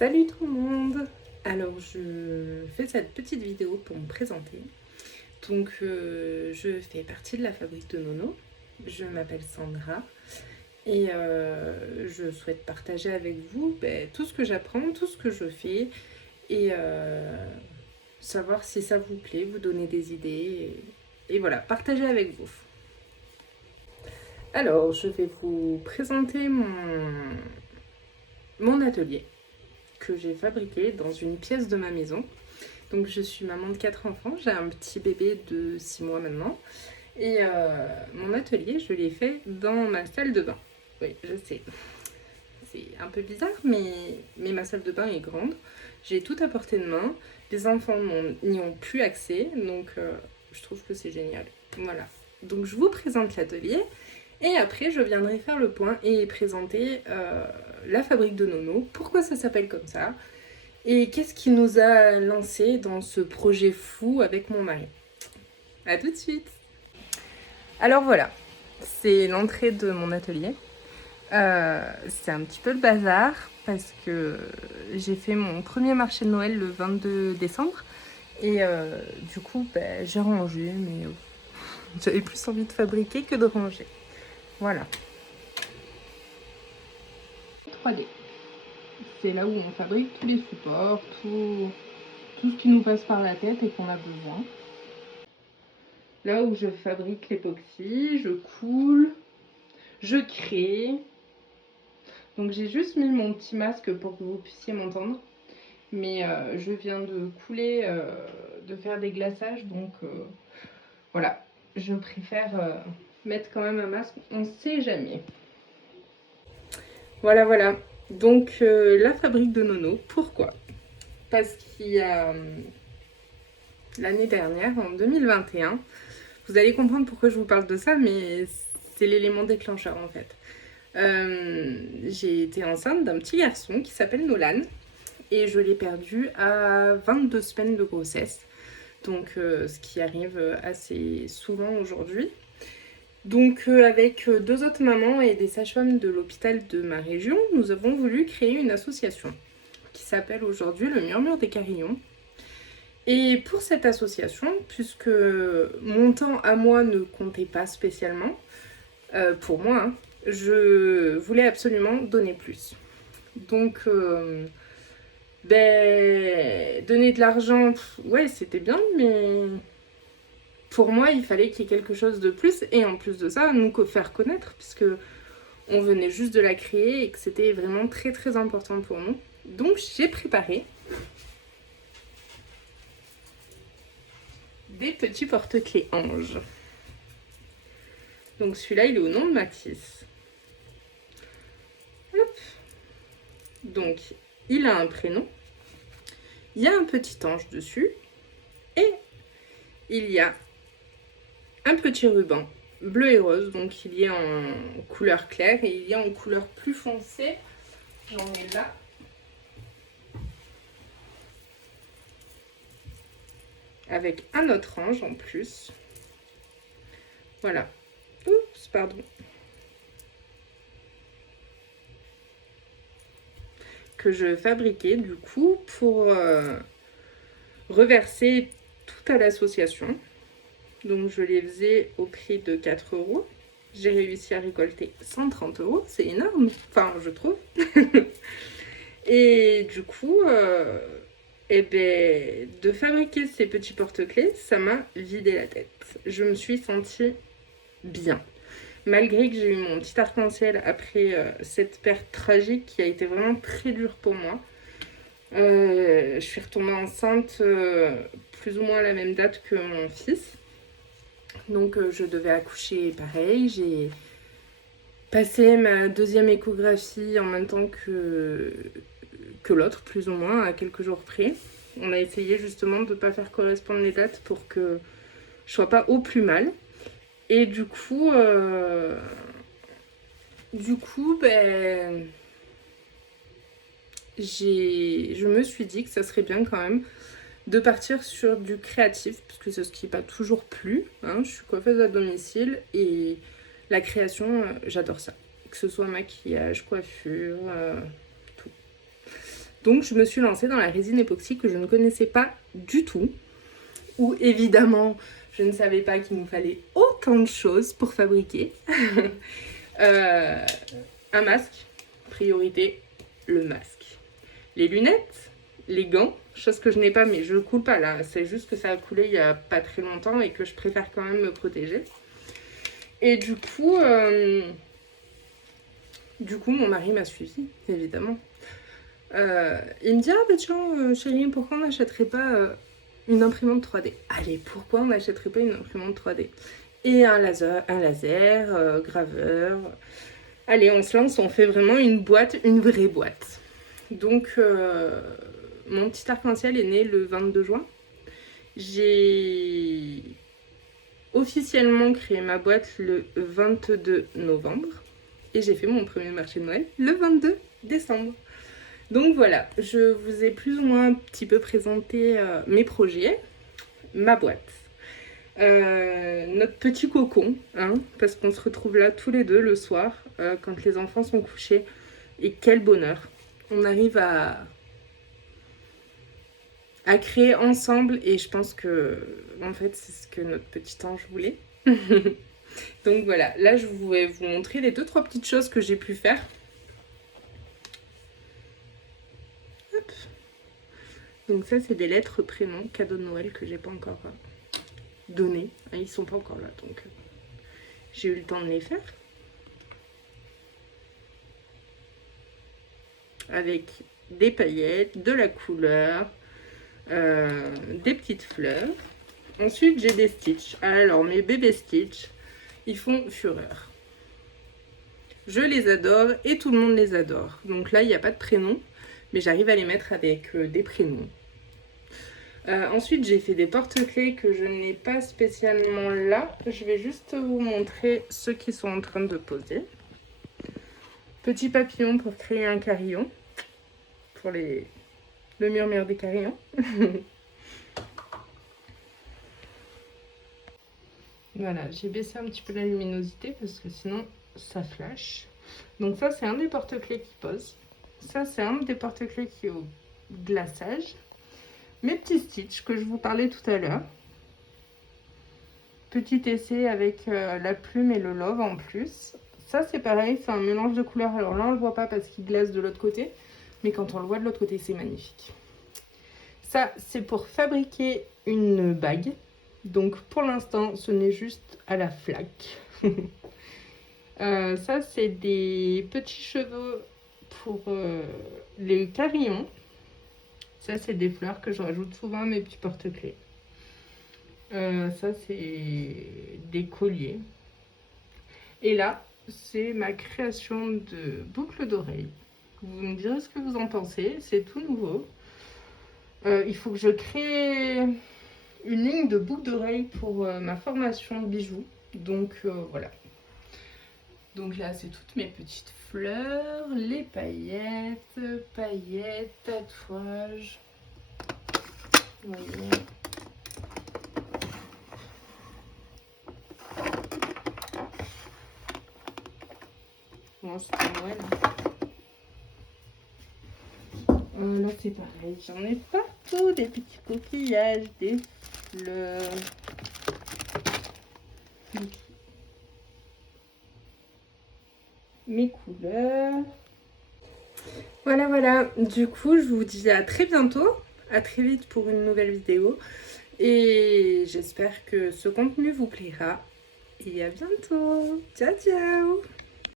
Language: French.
Salut tout le monde! Alors je fais cette petite vidéo pour me présenter. Donc je fais partie de la fabrique de Nono. Je m'appelle Sandra et je souhaite partager avec vous tout ce que j'apprends, tout ce que je fais et savoir si ça vous plaît, vous donner des idées et voilà, partager avec vous. Alors je vais vous présenter mon atelier que j'ai fabriqué dans une pièce de ma maison. Donc je suis maman de 4 enfants, j'ai un petit bébé de 6 mois maintenant. Et mon atelier, je l'ai fait dans ma salle de bain. Oui, je sais, c'est un peu bizarre, mais ma salle de bain est grande. J'ai tout à portée de main. Les enfants n'y ont plus accès, donc je trouve que c'est génial. Voilà, donc je vous présente l'atelier. Et après, je viendrai faire le point et présenter la fabrique de Nono, pourquoi ça s'appelle comme ça, et qu'est-ce qui nous a lancé dans ce projet fou avec mon mari. A tout de suite. Alors voilà, c'est l'entrée de mon atelier. C'est un petit peu le bazar parce que j'ai fait mon premier marché de Noël le 22 décembre. Et du coup, j'ai rangé, mais j'avais plus envie de fabriquer que de ranger. Voilà. 3D. C'est là où on fabrique tous les supports, tout ce qui nous passe par la tête et qu'on a besoin. Là où je fabrique l'époxy, je coule, je crée. Donc j'ai juste mis mon petit masque pour que vous puissiez m'entendre. Mais je viens de couler, de faire des glaçages, donc voilà. Je préfère mettre quand même un masque, on ne sait jamais. Voilà. Donc la fabrique de Nono, pourquoi? Parce qu'il y a l'année dernière, en 2021, vous allez comprendre pourquoi je vous parle de ça, mais c'est l'élément déclencheur en fait. J'ai été enceinte d'un petit garçon qui s'appelle Nolan et je l'ai perdu à 22 semaines de grossesse, donc ce qui arrive assez souvent aujourd'hui. Donc avec 2 autres mamans et des sages-femmes de l'hôpital de ma région, nous avons voulu créer une association qui s'appelle aujourd'hui le Murmure des Carillons. Et pour cette association, puisque mon temps à moi ne comptait pas spécialement, pour moi, hein, je voulais absolument donner plus. Donc, donner de l'argent, ouais, c'était bien, mais pour moi, il fallait qu'il y ait quelque chose de plus. Et en plus de ça, nous faire connaître, puisque on venait juste de la créer et que c'était vraiment très très important pour nous. Donc, j'ai préparé des petits porte-clés anges. Donc celui-là, il est au nom de Mathis. Hop. Donc, il a un prénom. Il y a un petit ange dessus. Et il y a un petit ruban bleu et rose. Donc, il y a en couleur claire et il y a en couleur plus foncée. J'en ai là. Avec un autre ange en plus. Voilà. Oups, pardon. Que je fabriquais du coup pour reverser tout à l'association. Donc je les faisais au prix de 4 €. J'ai réussi à récolter 130 €, c'est énorme, enfin je trouve. Et du coup, de fabriquer ces petits porte-clés, ça m'a vidé la tête. Je me suis sentie bien. Malgré que j'ai eu mon petit arc-en-ciel après cette perte tragique qui a été vraiment très dure pour moi. Je suis retombée enceinte plus ou moins à la même date que mon fils. Donc je devais accoucher pareil. J'ai passé ma 2e échographie en même temps que l'autre, plus ou moins, à quelques jours près. On a essayé justement de ne pas faire correspondre les dates pour que je sois pas au plus mal. Et du coup, je me suis dit que ça serait bien quand même de partir sur du créatif, puisque c'est ce qui m'a toujours plu. Hein. Je suis coiffeuse à domicile et la création, j'adore ça. Que ce soit maquillage, coiffure, tout. Donc je me suis lancée dans la résine époxy que je ne connaissais pas du tout. Où évidemment, je ne savais pas qu'il nous fallait autant de choses pour fabriquer. Un masque, priorité, le masque. Les lunettes, les gants, chose que je n'ai pas, mais je ne coule pas là. C'est juste que ça a coulé il n'y a pas très longtemps et que je préfère quand même me protéger. Et du coup, mon mari m'a suivi, évidemment. Il me dit, ah bah tiens, chérie, pourquoi on n'achèterait pas une imprimante 3D? Allez, pourquoi on n'achèterait pas une imprimante 3D? Et un laser, graveur. Allez, on se lance, on fait vraiment une boîte, une vraie boîte. Donc, mon petit arc-en-ciel est né le 22 juin. J'ai officiellement créé ma boîte le 22 novembre. Et j'ai fait mon premier marché de Noël le 22 décembre. Donc voilà, je vous ai plus ou moins un petit peu présenté mes projets, ma boîte, notre petit cocon, hein, parce qu'on se retrouve là tous les deux le soir quand les enfants sont couchés. Et quel bonheur! On arrive à créer ensemble et je pense que en fait c'est ce que notre petit ange voulait. Donc voilà, là je vais vous montrer les 2-3 petites choses que j'ai pu faire. Hop. Donc ça c'est des lettres prénoms, cadeaux de Noël que j'ai pas encore donné. Ils sont pas encore là donc j'ai eu le temps de les faire. Avec des paillettes, de la couleur, des petites fleurs. Ensuite j'ai des Stitch. Alors mes bébés Stitch, ils font fureur. Je les adore et tout le monde les adore. Donc là il n'y a pas de prénom, mais j'arrive à les mettre avec des prénoms. Ensuite j'ai fait des porte-clés que je n'ai pas spécialement là. Je vais juste vous montrer ceux qui sont en train de poser. Petit papillon pour créer un carillon. Pour le murmure des carillons. Voilà, j'ai baissé un petit peu la luminosité parce que sinon ça flash. Donc ça c'est un des porte-clés qui pose. Ça c'est un des porte-clés qui est au glaçage. Mes petits Stitch que je vous parlais tout à l'heure. Petit essai avec la plume et le love en plus. Ça c'est pareil, c'est un mélange de couleurs. Alors là on le voit pas parce qu'il glace de l'autre côté. Mais quand on le voit de l'autre côté c'est magnifique. Ça c'est pour fabriquer une bague. Donc pour l'instant ce n'est juste à la flaque. Ça c'est des petits cheveux pour les carillons. Ça c'est des fleurs que je rajoute souvent à mes petits porte-clés. Ça c'est des colliers. Et là c'est ma création de boucle d'oreille. Vous me direz ce que vous en pensez, c'est tout nouveau. Il faut que je crée une ligne de boucle d'oreille pour ma formation de bijoux. Donc voilà. Donc là, c'est toutes mes petites fleurs, les paillettes, tatouages. Vous voyez. Bon, c'est Noël. Là, c'est pareil. J'en ai partout des petits coquillages, des fleurs. Mes couleurs. Voilà. Du coup, je vous dis à très bientôt. À très vite pour une nouvelle vidéo. Et j'espère que ce contenu vous plaira. Et à bientôt. Ciao, ciao.